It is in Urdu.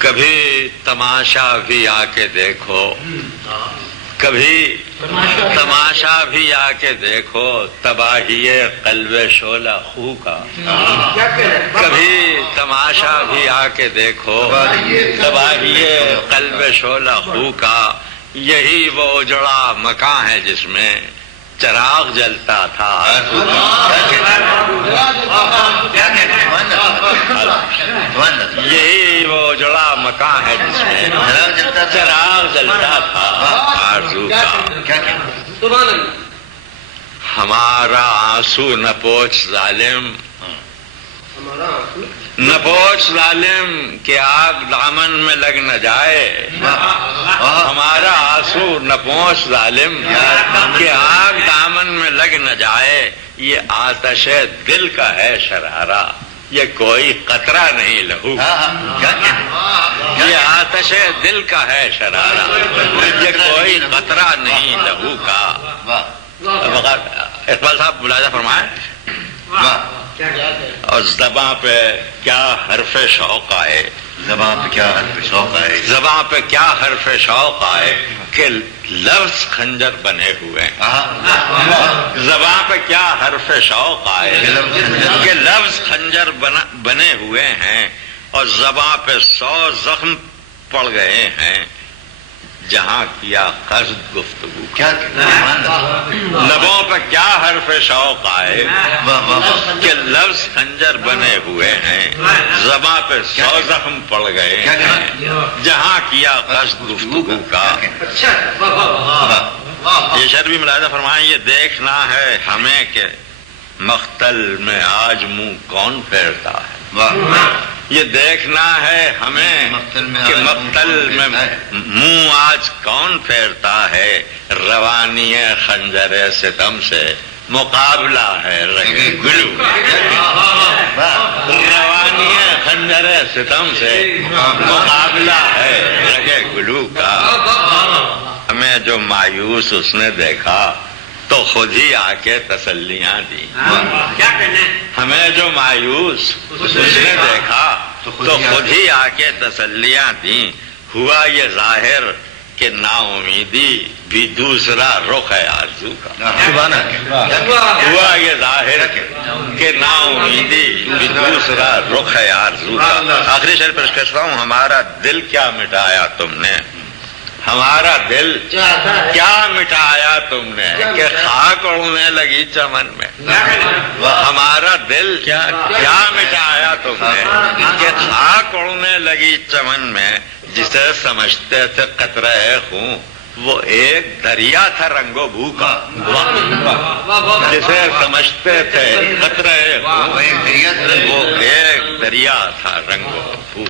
کبھی تماشا بھی آ کے دیکھو، کبھی تماشا بھی آ کے دیکھو، تباہی قلب شعلہ خو کا، کبھی تماشا بھی آ کے دیکھو، تباہی قلب شعلہ خو کا، یہی وہ اجڑا مکان ہے جس میں چراغ جلتا تھا۔ یہی وہ اجڑا مکان ہے جس میں چراغ جلتا تھا آرزو کا۔ ہمارا آنسو نہ پوچھ ظالم، نہ پوچھ ظالم کہ آگ دامن میں لگ نہ جائے، ہمارا آنسو نہ پوچھ ظالم کہ آگ دامن میں لگ نہ جائے، یہ آتش دل کا ہے شرارہ، یہ کوئی قطرہ نہیں لہو، یہ آتش دل کا ہے شرارہ، یہ کوئی قطرہ نہیں لہو کا۔ اقبال صاحب ملاحظہ فرمائیں، اور زباں پہ کیا حرف شوق آئے، زباں پہ کیا حرف شوق آئے، زباں پہ کیا حرف شوق آئے کہ لفظ خنجر بنے ہوئے ہیں، زباں پہ کیا حرف شوق آئے کہ لفظ خنجر بنے ہوئے ہیں، اور زباں پہ 100 زخم پڑ گئے ہیں، جہاں کیا قصد گفتگو کیا لبوں پہ کیا حرف شوق آئے کہ لفظ خنجر بنے ہوئے ہیں، زباں پہ 100 زخم پڑ گئے ہیں، جہاں کیا قصد گفتگو کا۔ یہ شعر بھی ملاحظہ فرمائیں، یہ دیکھنا ہے ہمیں کہ مقتل میں آج منہ کون پھیرتا ہے، یہ دیکھنا ہے ہمیں کہ مقتل میں منہ آج کون پھیرتا ہے، روانی خنجر ستم سے مقابلہ ہے رگے گلو، روانی خنجر ستم سے مقابلہ ہے رگے گلو کا۔ ہمیں جو مایوس اس نے دیکھا تو خود ہی آ کے تسلیاں دی، ہمیں جو مایوس اس نے دیکھا تو خود ہی آ کے تسلیاں دیں، ہوا یہ ظاہر کہ نا امیدی بھی دوسرا رخ ہے آرزو کا، ہوا یہ ظاہر کہ نا امیدی بھی دوسرا رخ ہے آرزو کا۔ آخری شعر پیش کرتا ہوں، ہمارا دل کیا مٹایا تم نے، ہمارا دل کیا مٹایا تم نے کہ خاک اڑنے لگی چمن میں، ہمارا دل کیا مٹایا تم نے کہ خاک اڑنے لگی چمن میں، جسے سمجھتے تھے قطرہ خون وہ ایک دریا تھا رنگ و بو کا، جسے سمجھتے تھے قطرہ خون وہ ایک دریا تھا رنگ و بو